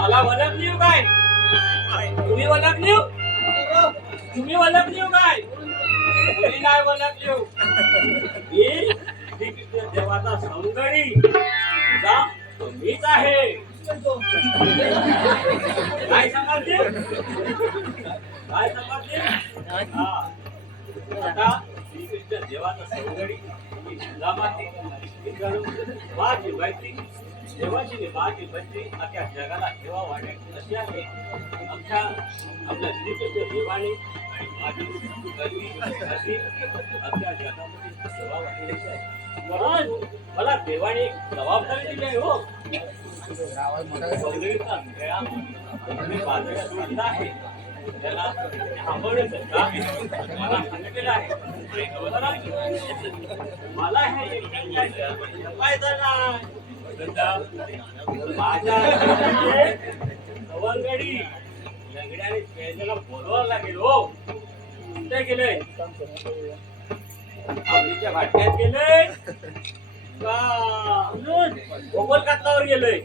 मला वलकली हो काय तुम्ही वलकली हो? तुम्ही वलकली हो काय नाही मी श्रीकृष्ण देवाचा सौंदर्य तुझा मीच आहे. काय सांगाल काय सांगाल हा. आता श्रीकृष्ण देवाचा सौंदर्य ही सुदामाची मित्रांनो, माझी मैत्री देवाची आणि माझी मैत्री म्हणजे अख्या जगाला ठेवा वाढायची अशी आहे. आमच्या आपल्या श्रीकृष्ण देवाने आणि माझी अशी अख्या जगामध्ये सेवा वाढलेली आहे. म्हणून मला देवाने एक जबाबदारी दिली आहे हो. सौंदर्याचा मी बाजारात आणला आहे. त्याला थांबवण्याचं काम मला सांगितलेलं आहे. मला हे नाही. माझ्या सवंगडी लंगड्याने खेळण्याला बोलवायला लागेल हो. कुठे गेले आवडीच्या भाट्यात गेले का? गोकुल कातावर गेले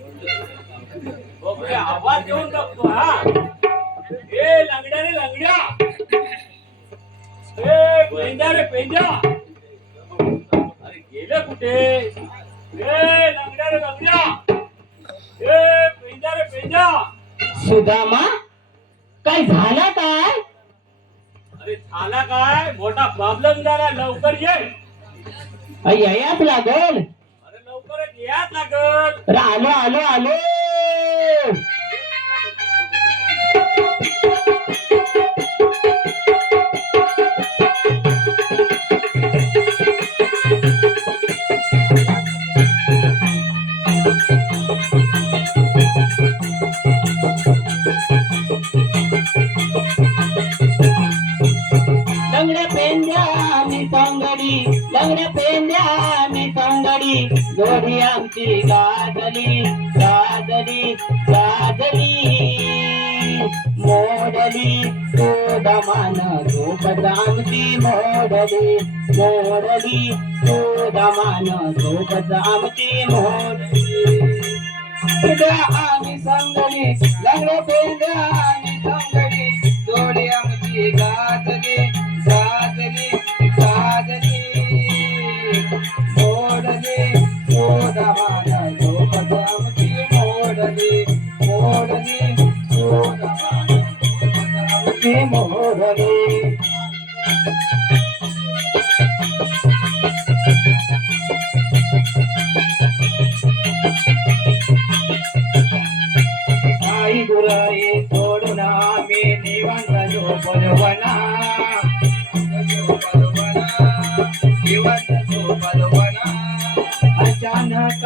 गोकुळे आवाज देऊन टाकतो हा. ए लंगड्या रे लंगड्या. ए पेंजा रे पेंजा अरे गेले कुठे? सुदामा काय झाला काय? अरे झाला काय? मोठा प्रॉब्लेम झाला. लवकर ये. याच लागल. अरे लवकरच याच लागल. अरे आलो आलो आलो. जोडी आमची गाजली गाजली गाजली मोडली तो दमान झोपत आमची मोडली मोडली तो दमान ગજો બલવના ગજો બલવના જીવન ગજો બલવના અચાનક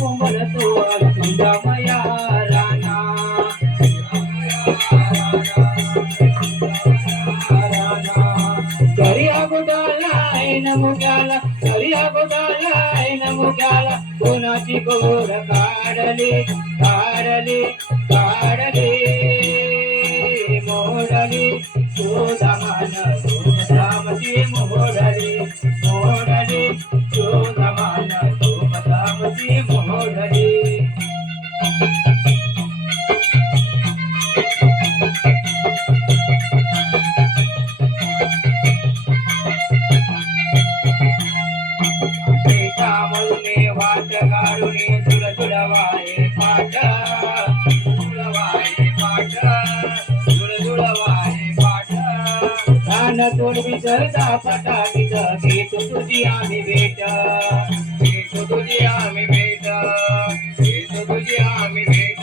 ઉમર તો સુંદરમયા રાના કરિયા ગોડાલા એના મુગાલા કરિયા ગોડાલા એના મુગાલા કોનાથી કોર કાઢલે કાઢલે કાઢલે वाट काढून तुळ तुळवाये पाठ कान तोड विसरता घेतो तुझी आम्ही भेट घेतो तुझी आम्ही भेट घेतो तुझी आम्ही भेट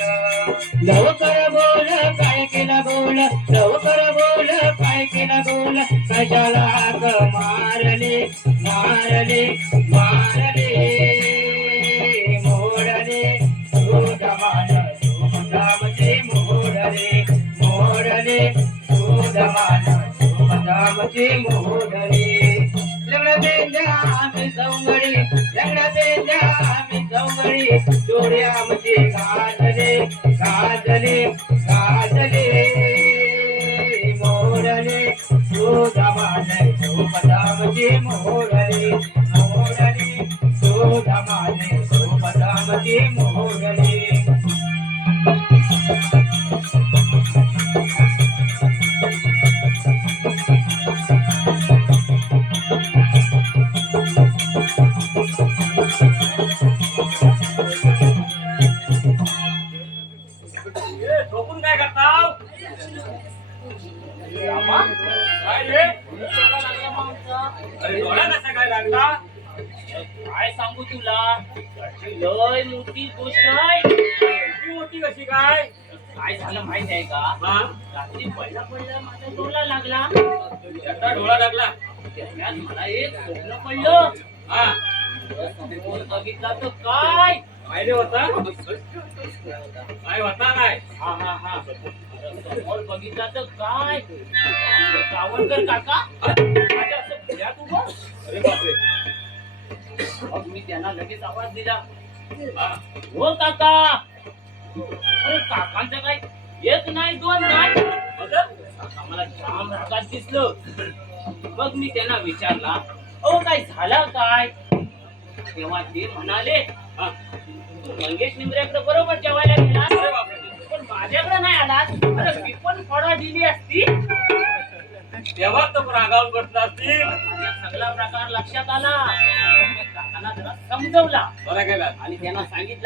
लवकर बोल काय केला बोल? लवकर बोल काय केला बोल? कशाला हाक मारले? मारले मारले मोडले. शोधमान म्हणजे मोडले मोडले. शोधमान शोधामचे मोडले लग्न बेंद्या आम्ही सवंगडी लग्नाचे द्या आम्ही सवंगडी जोडी आमची गाजले गाजले गाजले मोरले मोरले. म्हणजे मोरले मोरले. काय सांगू तुला? लय मोठी गोष्ट आहे. मोठी कशी काय? काय झालं माहीत आहे का? हा? रात्री पडला पडला माझा डोला लागला. डोळा लागला. त्यात मला एक स्वप्न पडलं. हा. समोर बघितला तर काय? रे होता? काय होता काय? हा हा हा. समोर बघितला तर काय? गावणकर काका. माझ्या असं उभं. अरे बापरे. मग मी त्यांना लगेच आवाज दिला. हो काका. अरे काकांचं काय? एक नाही दोन नाही. मला जाम रागात दिसलं. मग मी त्यांना विचारला अहो काय झालं काय? तेव्हा ते म्हणाले मंगेश निंबऱ्याकडे बरोबर जेवायला गेला. पण माझ्याकडे नाही आला. अरे मी पण फळा दिली असती. तेव्हा तर रागावर बसला असतील सगळा प्रकार लक्षात आला. जरा समजवला. बरा गेला. आणि त्यांना सांगितलं.